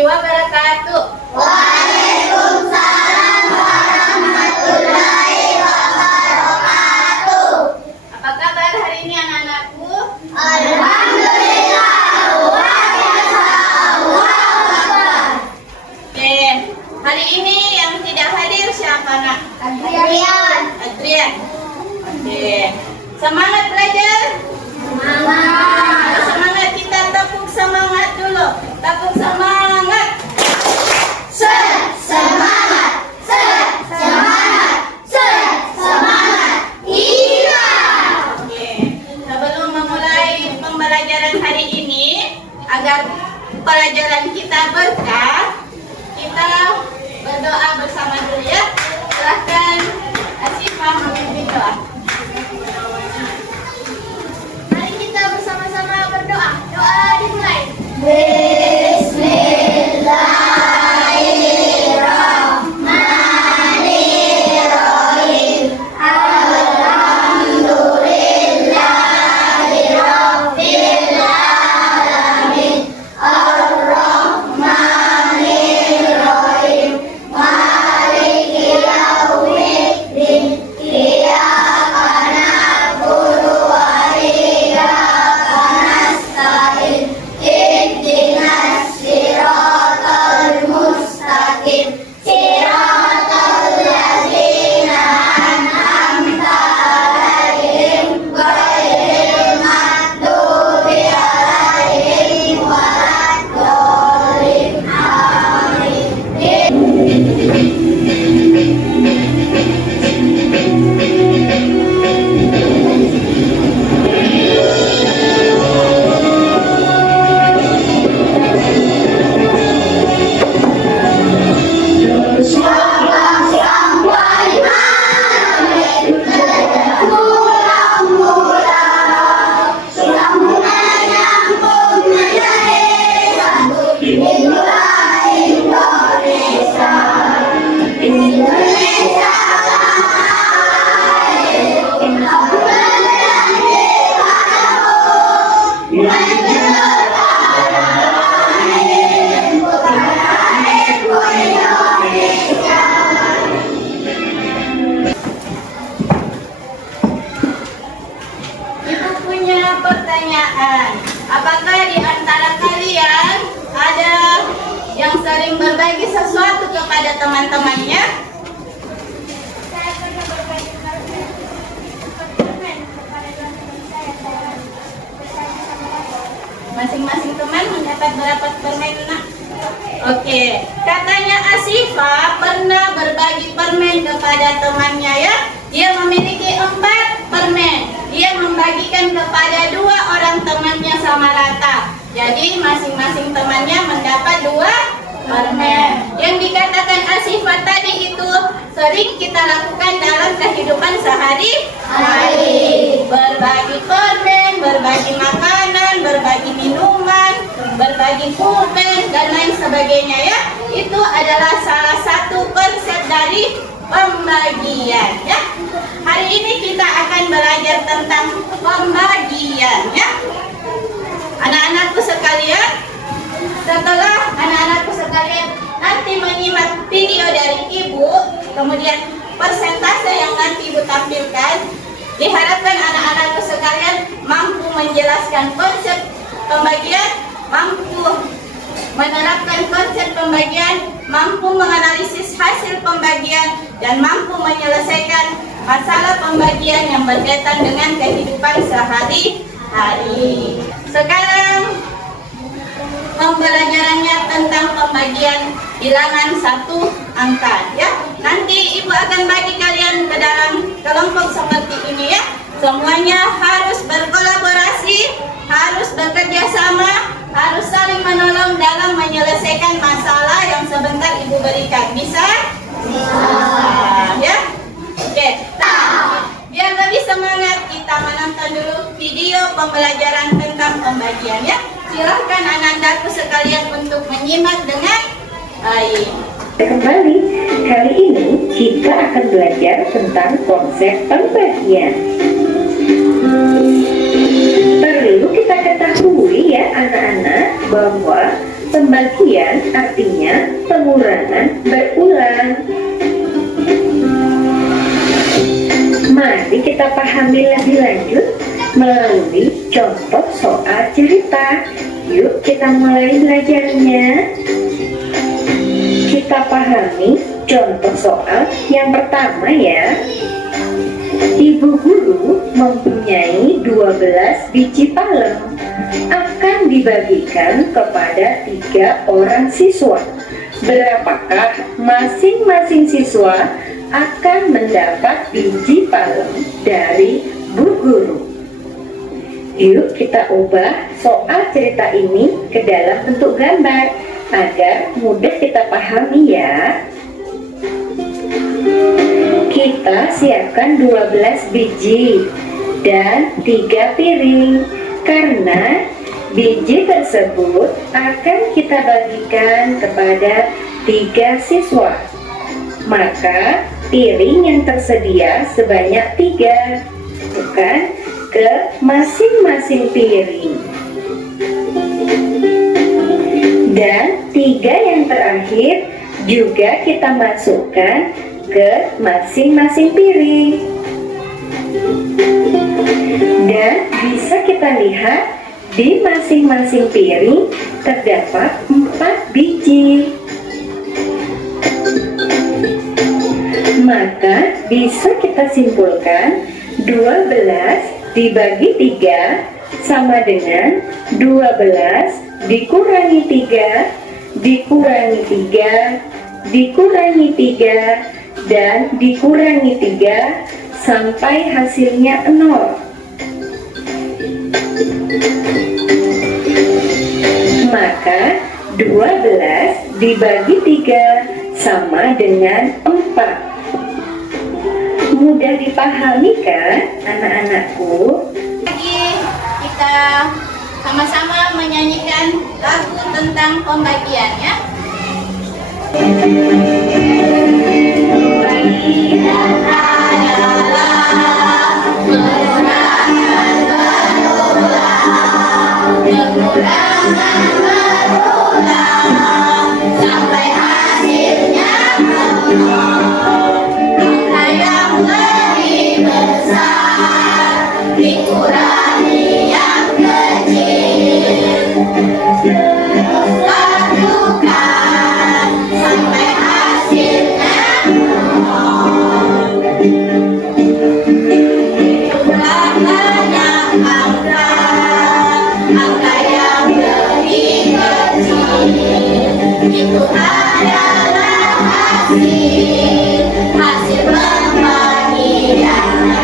warahmatullahi wabarakatuh. Waalaikumsalam warahmatullahi wabarakatuh. Apa kabar hari ini anak-anakku? Alhamdulillah, luar biasa, Allahu Akbar. Oke, hari ini yang tidak hadir siapa nak? Adrian. Adrian. Oke, semangat belajar. Semangat. Semangat, kita tepuk semangat dulu. Tepuk semangat. Semangat. Semangat. Semangat. Iya. Oke, sebelum memulai pembelajaran hari ini, agar pelajaran kita berkah, kita berdoa bersama dulu ya. Silahkan Asifah memimpin doa. Mari kita bersama-sama berdoa. Doa dimulai. Bismillahirrahmanirrahim. Alhamdulillahirabbil alamin. Arrahmanirrahim. Maliki yaumiddin. Iyyaka na'budu wa iyyaka nasta'in. Ihdinas siratal mustaqim. Siratal ladzina an'amta 'alaihim ghairil maghdubi 'alaihim waladdallin. Amin. Sampai mula-mula sudah mulai nyambung menjadi satu. Inilah Indonesia. Indonesia Ibu punya pertanyaan. Apakah di antara kalian ada yang sering berbagi sesuatu kepada teman-temannya? Saya pernah berbagi permen kepada teman-teman saya bersama sama. Masing-masing teman mendapat berapa permen nak? Oke, katanya Asifah pernah berbagi permen kepada temannya ya. Dia memiliki 4 permen. Dia membagikan kepada 2 orang temannya sama rata. Jadi masing-masing temannya mendapat 2 permen. Yang dikatakan Asifah tadi itu sering kita lakukan dalam kehidupan sehari-hari. Berbagi permen, berbagi makanan, berbagi minuman, berbagi pulpen dan lain sebagainya ya. Itu adalah salah satu konsep dari pembagian ya. Hari ini kita akan belajar tentang pembagian ya. Anak-anakku sekalian, setelah anak-anakku sekalian nanti menyimak video dari ibu, kemudian persentase yang nanti ibu tampilkan, diharapkan anak-anakku sekalian mampu menjelaskan konsep pembagian, mampu menerapkan konsep pembagian, mampu menganalisis hasil pembagian, dan mampu menyelesaikan masalah pembagian yang berkaitan dengan kehidupan sehari-hari. Sekarang pembelajarannya tentang pembagian bilangan 1 angka ya. Nanti ibu akan bagi kalian ke dalam kelompok seperti ini ya. Semuanya harus berkolaborasi, harus bekerja sama, harus saling menolong dalam menyelesaikan masalah yang sebentar ibu berikan. Bisa? Bisa. Ya? Oke. Nah, biar lebih semangat kita menonton dulu video pembelajaran tentang pembagian ya. Silahkan anak-anakku sekalian untuk menyimak dengan baik. Kembali, kali ini kita akan belajar tentang konsep pembagian. Perlu kita ketahui ya anak-anak bahwa Pembagian artinya pengurangan berulang. Mari kita pahami lebih lanjut melalui contoh soal cerita. Yuk kita mulai belajarnya. Kita pahami contoh soal yang pertama ya. Ibu guru mempunyai 12 biji palem, akan dibagikan kepada 3 orang siswa. Berapakah masing-masing siswa akan mendapat biji palem dari Bu Guru? Yuk kita ubah soal cerita ini ke dalam bentuk gambar agar mudah kita pahami ya. Kita siapkan 12 biji dan 3 piring karena biji tersebut akan kita bagikan kepada 3 siswa. Maka piring yang tersedia sebanyak 3, bukan ke masing-masing piring. Dan 3 yang terakhir juga kita masukkan ke masing-masing piring. Dan bisa kita lihat di masing-masing piring terdapat 4 biji. Maka bisa kita simpulkan 12 dibagi 3 sama dengan 12 dikurangi 3 dikurangi 3 dikurangi 3 dan dikurangi 3 sampai hasilnya 0. Maka 12 dibagi 3 sama dengan 4. Mudah dipahami kan anak-anakku? Lagi kita sama-sama menyanyikan lagu tentang pembagian ya. Pembagian adalah pengurangan berulang sampai hasilnya angka yang lebih besar dikurangi yang kecil. Lakukan sampai hasilnya jumlah banyak angka yang lebih kecil itu adalah hasil pembagiannya.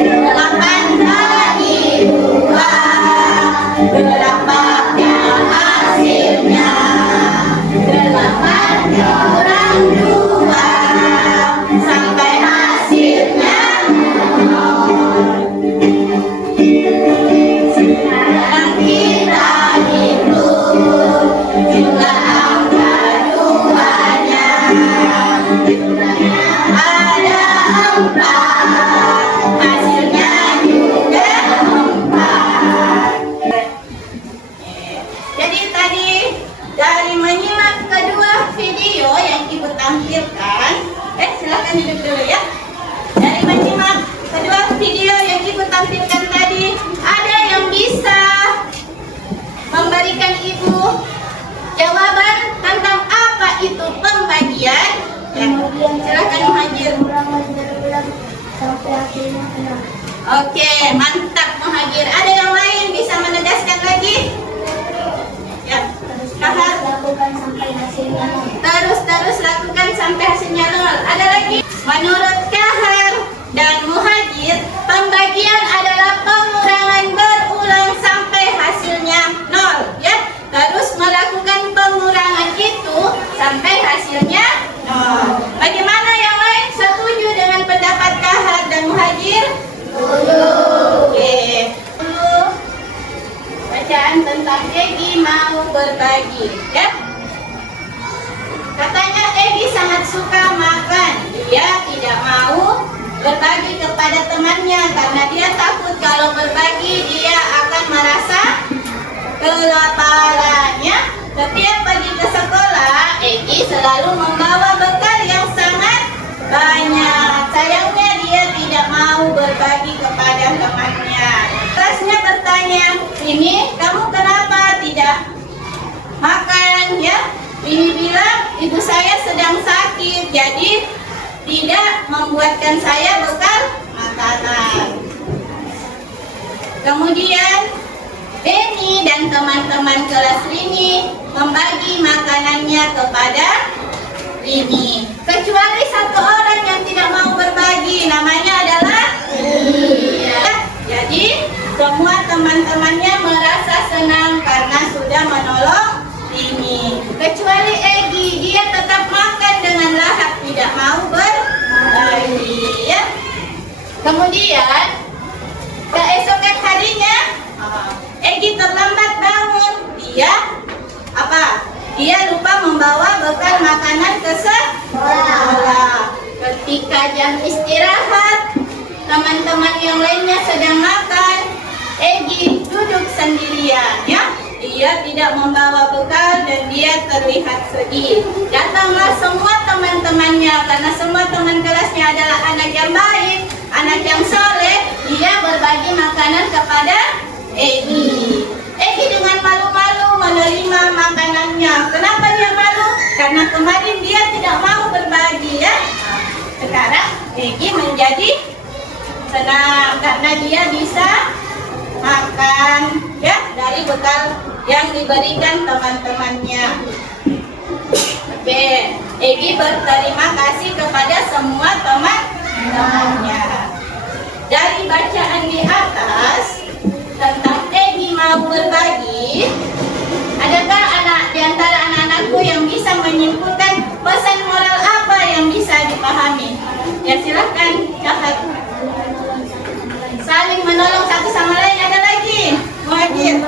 8 bagi 2 berapakah hasilnya? 8 kurang 2 sampai hasilnya 0. Sekarang kita hitung jumlah angka 2-nya. Jumlahnya ada 4, hasilnya juga 4. Jadi tadi dari menyimak kedua video yang Ibu tampilkan, silakan duduk dulu ya. Dari menyimak kedua video yang Ibu tampilkan tadi, ada yang bisa memberikan Ibu jawaban tentang apa itu pembagian? Ya, silakan Muhajir. Sampai hasilnya 0. Oke, mantap Muhajir. Ada yang lain bisa menegaskan lagi? Ya, Kahar. Lakukan sampai hasilnya 0. Terus lakukan sampai hasilnya 0. Ada lagi? Menurut Kahar dan Muhajir, pembagian adalah pengurangan berulang sampai hasilnya 0, ya. Terus melakukan pengurangan itu sampai hasilnya 0. Bagaimana yang lain setuju dengan pendapat Kahar dan Muhajir? Setuju. Oke. Bacaan tentang Egi mau berbagi, ya. Katanya Egi sangat suka makan. Dia tidak mau berbagi kepada temannya karena dia takut kalau berbagi dia akan merasa kelaparannya Setiap pergi ke sekolah, Egi selalu membawa bekal yang sangat banyak. Sayangnya dia tidak mau berbagi kepada temannya. Kelasnya bertanya, "Ini kamu kenapa tidak makan?" Ya, ini bilang, "Ibu saya sedang sakit, jadi tidak membuatkan saya bekal makanan." Kemudian Benny dan teman-teman kelas Rini membagi makanannya kepada Rini. Kecuali satu orang yang tidak mau berbagi, namanya adalah Rini. Jadi semua teman-temannya merasa senang karena sudah menolong Rini. Kecuali Egi, dia tetap makan dengan lahap, tidak mau berbagi. Ya. Kemudian keesokan harinya Egi terlambat bangun. Dia lupa membawa bekal makanan ke sekolah. Ketika jam istirahat, teman-teman yang lainnya sedang makan, Egi duduk sendirian. Ya, dia tidak membawa bekal dan dia terlihat sedih. Datanglah semua teman-temannya, karena semua teman kelasnya adalah anak yang baik, anak yang soleh. Dia berbagi makanan kepada Egi. Egi dengan malu-malu menerima makanannya. Kenapa dia malu? Karena kemarin dia tidak mau berbagi, ya. Sekarang Egi menjadi senang karena dia bisa makan, ya, dari bekal yang diberikan teman-temannya. Oke, Egi berterima kasih kepada semua teman-temannya. Dari bacaan di atas tentang Egi mau berbagi, adakah di antara anak-anakku yang bisa menyimpulkan pesan moral apa yang bisa dipahami? Ya, silahkan catat. Saling menolong satu sama lain. Ada lagi? Muhadir.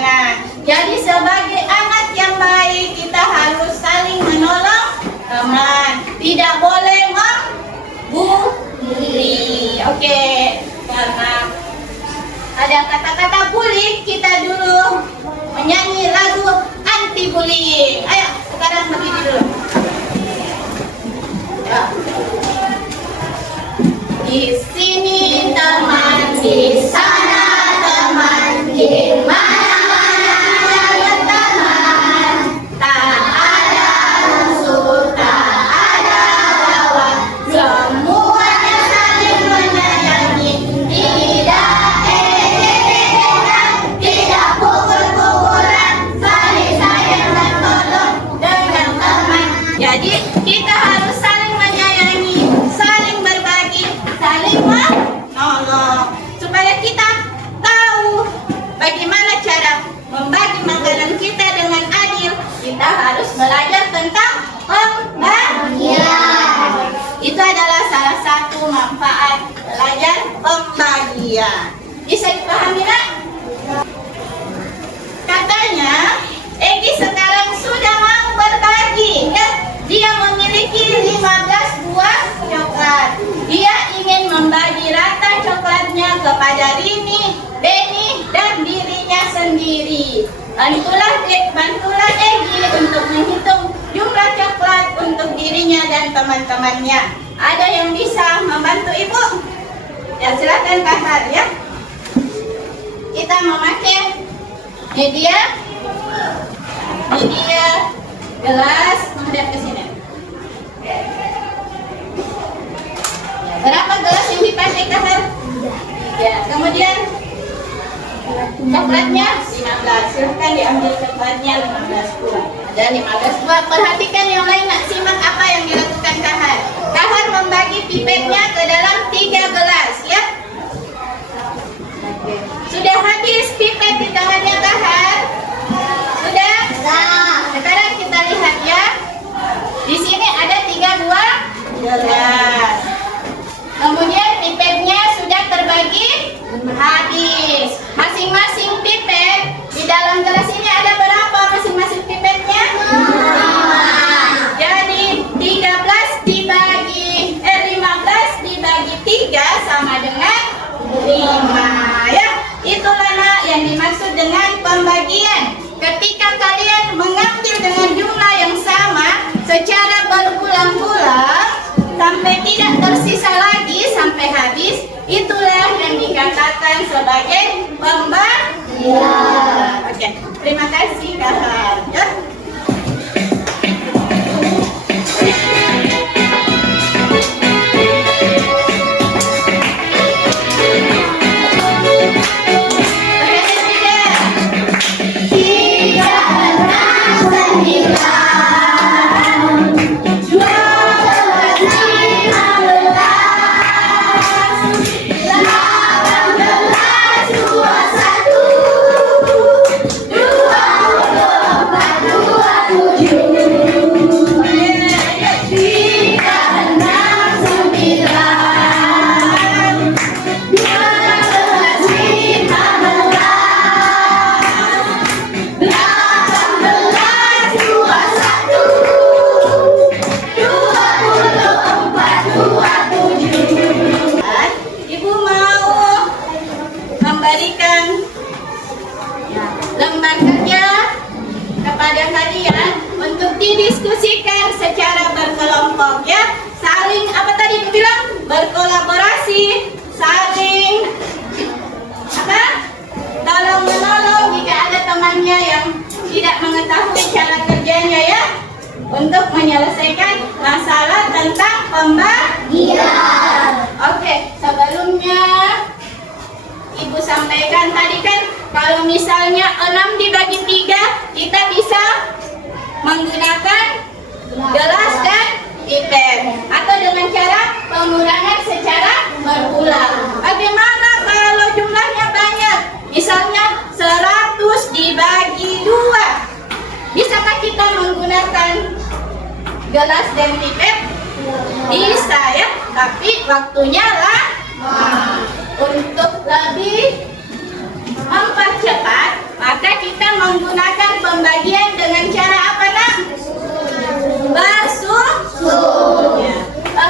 Nah, jadi sebagai anak yang baik kita harus saling menolong teman. Tidak boleh membuli. Oke, karena ada kata-kata bully, kita dulu menyanyi lagu anti bullying. Ayo, sekarang berdiri dulu. Ya. Di sini teman, di sana teman, di mana-mana berteman. Tak ada musuh, tak ada lawan, semuanya saling menyayangi. Tidak tidak pukul-pukulan, saling sayang dan tolong dengan teman. Jadi kita harus saling menyayangi, saling berbagi, saling menolong, supaya kita tahu bagaimana cara membagi makanan kita dengan adil. Kita harus belajar tentang pembagian. Itu adalah salah satu manfaat belajar pembagian. Bisa dipahami, nak? Katanya Egi sekarang sudah mau berbagi, ya. Dia memiliki 15 buah coklat. Dia ingin membagi rata coklatnya kepada Rini, Benny, dan dirinya sendiri. Bantulah Egi untuk menghitung jumlah coklat untuk dirinya dan teman-temannya. Ada yang bisa membantu ibu? Ya, silakan Kahar, ya. Kita memakai media gelas, menghadap ke sini. Ya, berapa gelas yang dipakai, Kahar? 3. Kemudian coklatnya 15. Silahkan diambil coklatnya 15 buah. Ada 15 buah. Perhatikan yang lain, nak simak apa yang dilakukan Kahar. Kahar membagi pipetnya ke dalam 3 gelas, ya. Sudah habis pipet di tangannya Kahar? Sudah? Sekarang kita lihat, ya. Di sini ada 3 buah gelas. Kemudian pipetnya sudah terbagi habis. Masing-masing pipet di dalam gelas ini ada berapa masing-masing pipetnya? 5. Jadi 15 dibagi 3 sama dengan 5, ya. Itulah, nak, yang dimaksud dengan pembagian. Iya. Oke, terima kasih Kahar. Ya. Ibu mau memberikan lembar kerja kepada kalian untuk didiskusikan secara berkelompok ya. Saling apa tadi Ibu bilang? Berkolaborasi, saling apa? Tolong menolong jika ada temannya yang tidak mengetahui cara kerjanya ya. Untuk menyelesaikan masalah tentang pembagian. Oke, sebelumnya Ibu sampaikan tadi kan kalau misalnya 6 dibagi 3 kita bisa menggunakan gelas dan pipet atau dengan cara pengurangan secara berulang. Bagaimana kalau jumlahnya banyak? Misalnya 100 dibagi 2. Bisakah kita menggunakan gelas dan pipet? Bisa ya, tapi waktunya lama. Untuk lebih mempercepat, maka kita menggunakan pembagian dengan cara apa nak? Bersusun. Ya.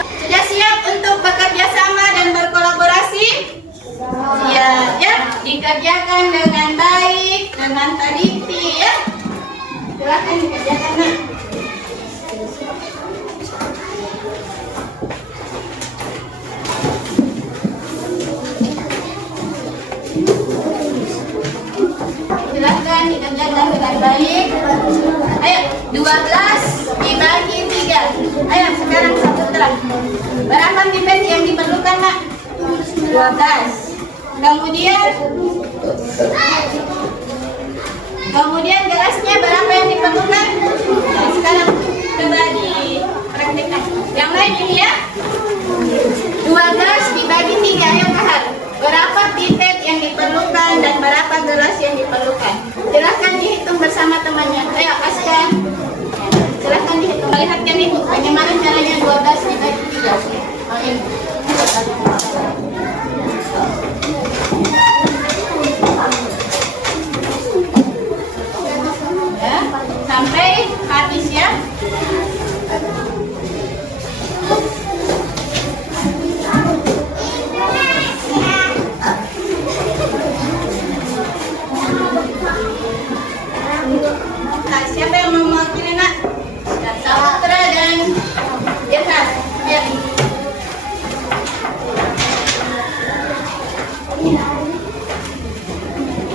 Sudah siap untuk bekerja sama dan berkolaborasi? Siap ya, dikerjakan dengan baik, dengan teliti ya. Silakan dikerjakan nak. Silakan dikerjakan dengan baik. Ayo, 12 dibagi 3. Ayo, sekarang Saputra. Berapa pipet yang diperlukan nak? 12. Kemudian gelasnya berapa yang diperlukan? Nah, sekarang coba dipraktikkan. Yang lain ini ya. 12 dibagi 3. Ayo Kahar. Berapa pipet yang diperlukan dan berapa gelas yang diperlukan? Silahkan dihitung bersama temannya. Ayo Aska. Silahkan dihitung. Lihatkan Ibu bagaimana caranya 12 dibagi 3. Oh, ini. Ya, sampai habis ya. Nah, siapa yang mau mewakili nak? Saputra dan Yesas. Ayo.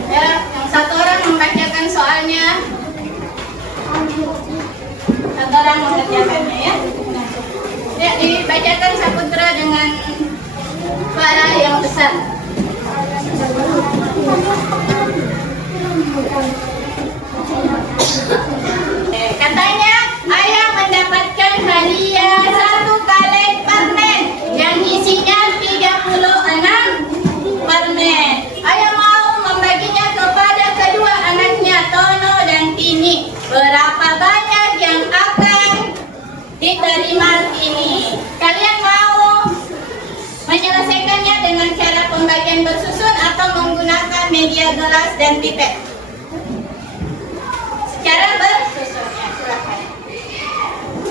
Ya, yang satu orang membacakan soalnya. Satu orang mengerjakannya ya. Ya, dibacakan Saputra dengan suara yang besar. Katanya ayah mendapatkan hadiah 1 kaleng permen yang isinya 36 permen. Ayah mau membaginya kepada kedua anaknya Tono dan Tini. Berapa banyak yang akan diterima Tini? Kalian mau menyelesaikannya dengan cara pembagian bersusun atau menggunakan media gelas dan pipet? Secara bersusun ya, silakan.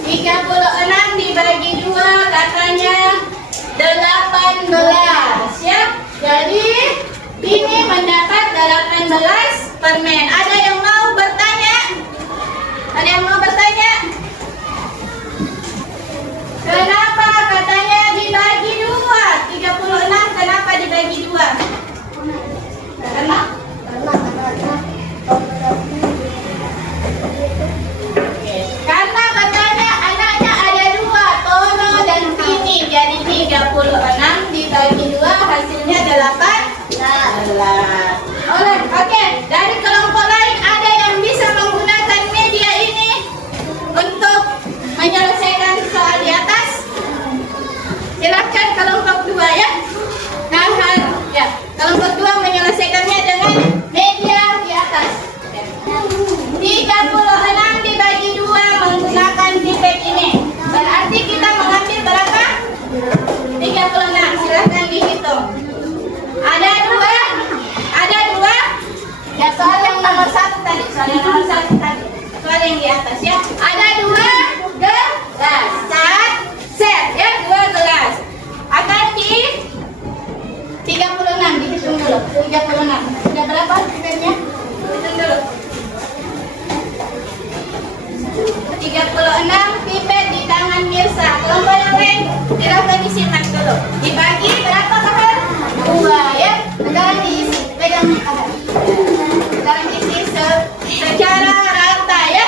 36 dibagi 2 katanya 18 ya. Jadi ini mendapat 18 permen. Ada yang mau bertanya? Ada yang mau bertanya? Kenapa katanya dibagi 2? 36 kenapa dibagi 2? Karena Karena katanya anaknya ada 2, Tono dan Vini. Jadi 36 dibagi 2 hasilnya 18. Oke, dari kelompok lain ada yang bisa menggunakan media ini untuk menyelesaikan soal di atas? Silakan kelompok 2 ya. Ya, kelompok 2 menyelesaikannya dengan media di atas. 36 dibagi 2 menggunakan pipet ini. Berarti kita mengambil berapa? 36. Silahkan dihitung. Ada 2? Ada 2? Ya, soal yang nomor 1 tadi. Soal yang nomor 1 tadi. Soal yang di atas ya. Ada 2 gelas. Set ya, 2 gelas. Akan di 36 dihitung dulu. 36. Sudah berapa pipetnya? Hitung dulu. 36 pipet di tangan Mirsa. Kelompok yang lain silahkan disimak dulu. Dibagi berapa kakak? 2 ya. Sekarang diisi. Pegang kakak. Sekarang diisi secara rata ya.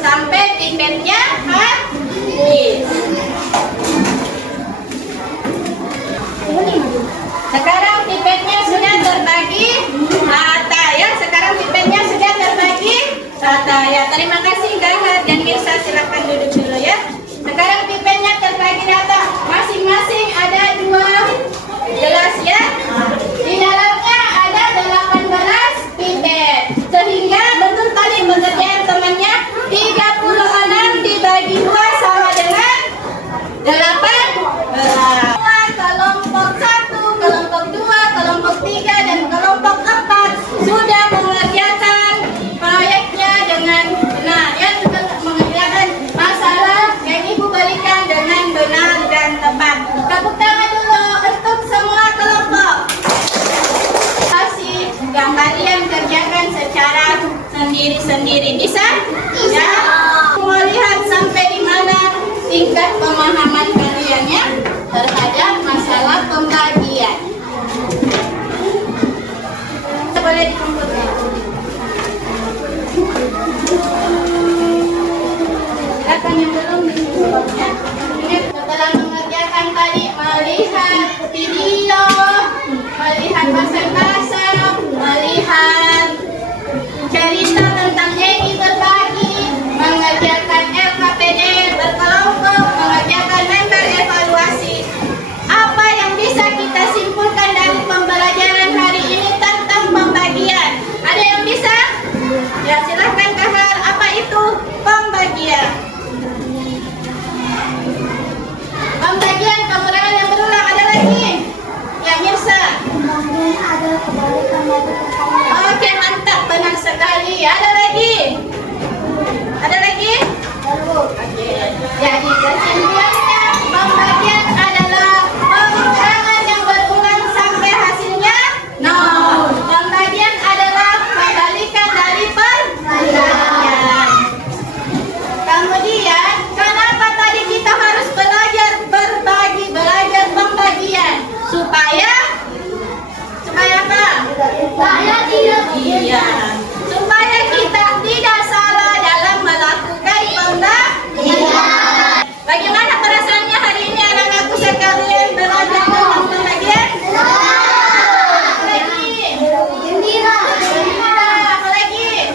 Sampai pipetnya habis. Sekarang pipetnya sudah terbagi rata ya. Sekarang pipetnya sudah terbagi rata ya. Terima kasih Gahar dan Mirsa, silakan duduk dulu ya. Sekarang pipetnya terbagi rata. Masing-masing ada 2 gelas ya. Di dalamnya ada 18 pipet. Sehingga betul tadi pengerjaan temannya 36 dibagi 2 sama dengan 18. Kelompok 1, kelompok 2, kelompok 3, dan kelompok 4 sudah mengerjakan proyeknya dengan benar ya, sudah mengerjakan masalah yang ibu berikan dengan benar dan tepat. Tepuk tangan dulu untuk semua kelompok. Masih yang kalian kerjakan secara sendiri-sendiri bisa? Ya. Mau lihat sampai di mana tingkat pemahaman kalian ya terhadap masalah pembagian. Boleh dikumpulkan. Silakan yang belum dikumpulkan. Setelah mengerjakan tadi melihat video, melihat presentasi, melihat cerita tentang Egi berbagi, mengerjakan LKPD berkelompok, mengerjakan member evaluasi. Apa yang bisa kita simpulkan dari pembelajaran hari ini tentang pembagian? Ada yang bisa? Ya, silahkan Kahar. Apa itu pembagian? Pembagian, pengurangan yang berulang. Ada lagi? Ya, Mirsa. Oke, mantap, benar sekali. Ada lagi? Ada lagi? Oke. Jadi kesimpulannya pembagian adalah pengurangan yang berulang sampai hasilnya 0. Pembagian adalah kebalikan dari perbandingan. Kemudian, kenapa tadi kita harus belajar berbagi, belajar pembagian? Supaya apa? Supaya tidak supaya kita tidak salah dalam melakukan pembagian. Bagaimana perasaannya hari ini anak-anakku sekalian belajar tentang pembagian? Lagi. Gembira. Apa lagi?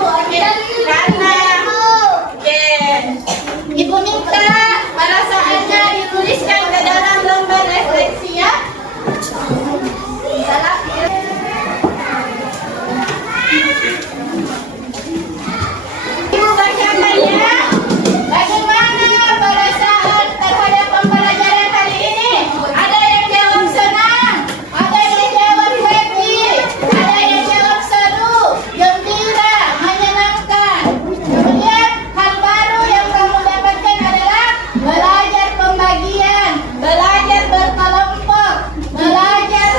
Oke. Karena Ibu minta perasaannya dituliskan ke dalam lembar refleksi ya. Ibu bacakan ya. Bagaimana perasaan terhadap pembelajaran hari ini? Ada yang jawab senang, ada yang jawab happy, ada yang jawab seru, gembira, menyenangkan. Kemudian hal baru yang kamu dapatkan adalah belajar pembagian, belajar berkelompok, belajar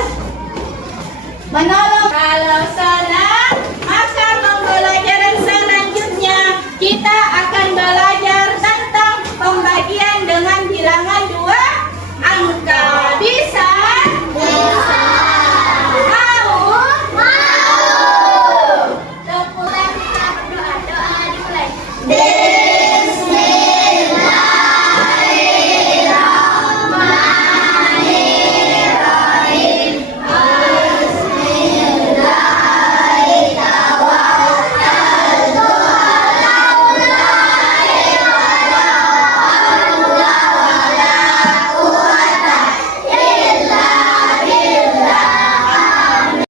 menolong